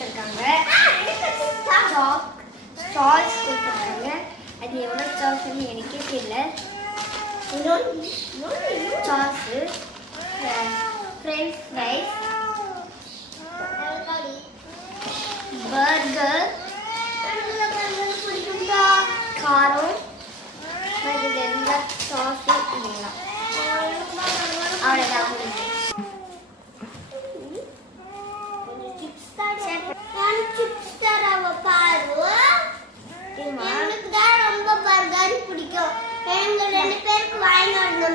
கொடுத்துருக்காங்க. சாஸ் கொடுத்துருக்காங்க. அது எவ்வளோ சாஸ்ன்னு எனக்கே தெரியல. சாஸு, ஃப்ரெஞ்ச் ஃப்ரைஸ், பர்கர், காரம், எல்லா சாஸு இல்லைங்களா அவ்வளோதான் முடிஞ்சு.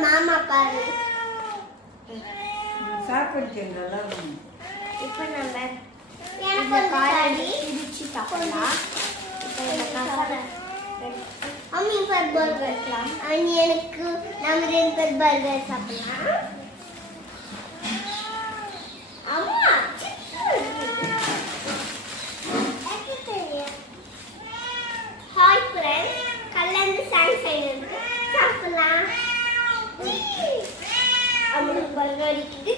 மாமா பாரு சாப்பிடுச்சு நல்லா இருக்கும். இப்போ நம்ம இந்த காரடி பிரிச்சு சாப்பிடலாம். இப்போ இந்த மசாலா அம்மி பர் பர்கர் எனக்கு நம்ம 2 பேர் பர்கர் சாப்பிடலாம். அம்மா ஹாய் ஃப்ரெண்ட்ஸ், கல்லந்து சாங்ஸைடு இருக்கு சாப்பிடலாம். அவங்களுக்கு பர்கர் இருக்குது.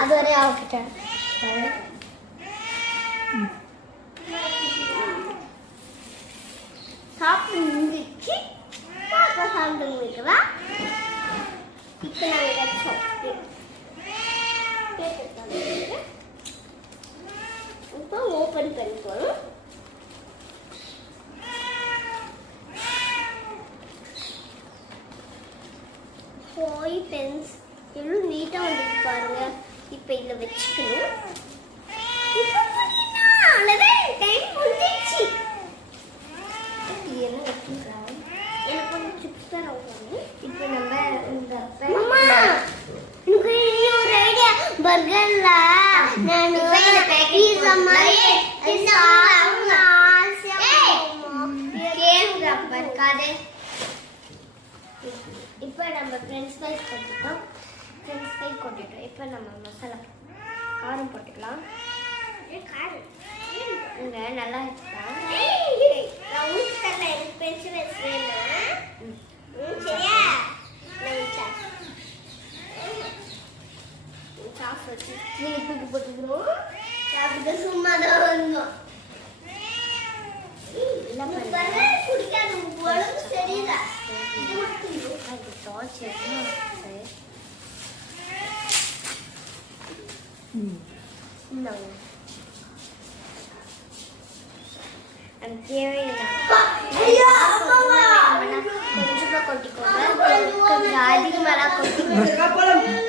அது வரை ஆகிட்டேன். சாப்பிட்டு முடிச்சு பாப்பா சாப்பிட்டு முடிக்கிறா. இப்போ நாங்கள் இப்போ ஓப்பன் பண்ணிக்கணும். ஹோய் பென்ஸ் எவ்வளோ நீட்டாக வந்துட்டு பாருங்க. இப்போ இதில் வச்சுக்கணும். டைம் முடிஞ்சிச்சு. என்ன வச்சுக்கிறாங்க? எனக்கு கொஞ்சம் சிப்ஸ் தான் ஆகணும். இப்போ நம்ம இந்த எனக்கு ஒரு ஐடியா. பர்கர்ல நான் பீஸா மாதிரி இப்போ நம்ம ஃப்ரெஞ்ச் ஃப்ரைஸ் போட்டுட்டோம். ஃப்ரெஞ்ச் ஃப்ரை கொட்டிட்டோம். இப்போ நம்ம மசாலா காரம் போட்டுக்கலாம். காரம் இங்கே நல்லா வச்சுக்கலாம். நான் ஊற்றி தரல, எனக்கு ஃப்ரெஞ்ச் ஃப்ரைஸ் வேணும். சரியா? சாஸ் வச்சு நீங்கள் தூக்கி போட்டுக்கிறோம். சாப்பிட்டு சும்மா தான் வந்தோம். குடிக்காது உடம்பு சரியில்லை. கொஞ்சமா கொட்டிக்கோங்க. கொஞ்சம் அதிகமாக கொட்டிக்கோங்க.